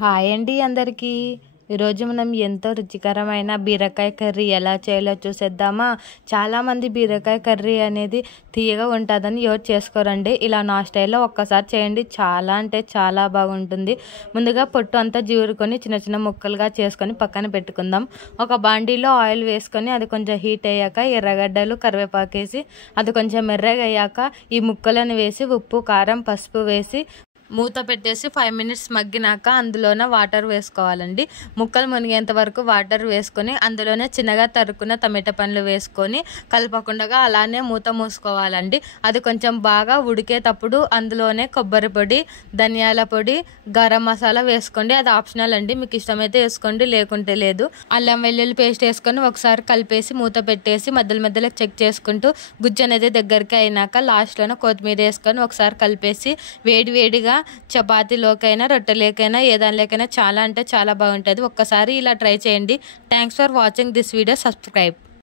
Hi అండి అందరికీ. ఈరోజు మనం ఎంతో రుచికరమైన బీరకాయ కర్రీ ఎలా చేయాలో చూసేద్దామా. చాలామంది బీరకాయ కర్రీ అనేది తీయగా ఉంటుందని ఎవరు చేసుకోరండి. ఇలా నా స్టైల్లో ఒక్కసారి చేయండి, చాలా అంటే చాలా బాగుంటుంది. ముందుగా పొట్టు అంతా జీవురుకొని చిన్న చిన్న ముక్కలుగా చేసుకొని పక్కన పెట్టుకుందాం. ఒక బాండీలో ఆయిల్ వేసుకొని అది కొంచెం హీట్ అయ్యాక ఎర్రగడ్డలు కరివేపాకు వేసి అది కొంచెం ఎర్రగా అయ్యాక ఈ ముక్కలను వేసి ఉప్పు కారం పసుపు వేసి మూత పెట్టేసి 5 మినిట్స్ మగ్గినాక అందులోనే వాటర్ వేసుకోవాలండి. ముక్కలు మునిగేంత వరకు వాటర్ వేసుకొని అందులోనే చిన్నగా తరుక్కున్న టమాటా పండ్లు వేసుకొని కలపకుండా అలానే మూత మూసుకోవాలండి. అది కొంచెం బాగా ఉడికేటప్పుడు అందులోనే కొబ్బరి పొడి, ధనియాల పొడి, గరం మసాలా వేసుకోండి. అది ఆప్షనల్ అండి, మీకు ఇష్టమైతే వేసుకోండి, లేకుంటే లేదు. అల్లం వెల్లుల్లి పేస్ట్ వేసుకొని ఒకసారి కలిపేసి మూత పెట్టేసి మధ్యలో చెక్ చేసుకుంటూ గుజ్జు అనేది దగ్గరికి అయినాక లాస్ట్లోనే కొత్తిమీర వేసుకొని ఒకసారి కలిపేసి వేడిగా చపాతీలోకైనా రొట్టెలేకైనా ఏ దానిలోకైనా చాలా అంటే చాలా బాగుంటుంది. ఒక్కసారి ఇలా ట్రై చేయండి. Thanks for watching this video. Subscribe.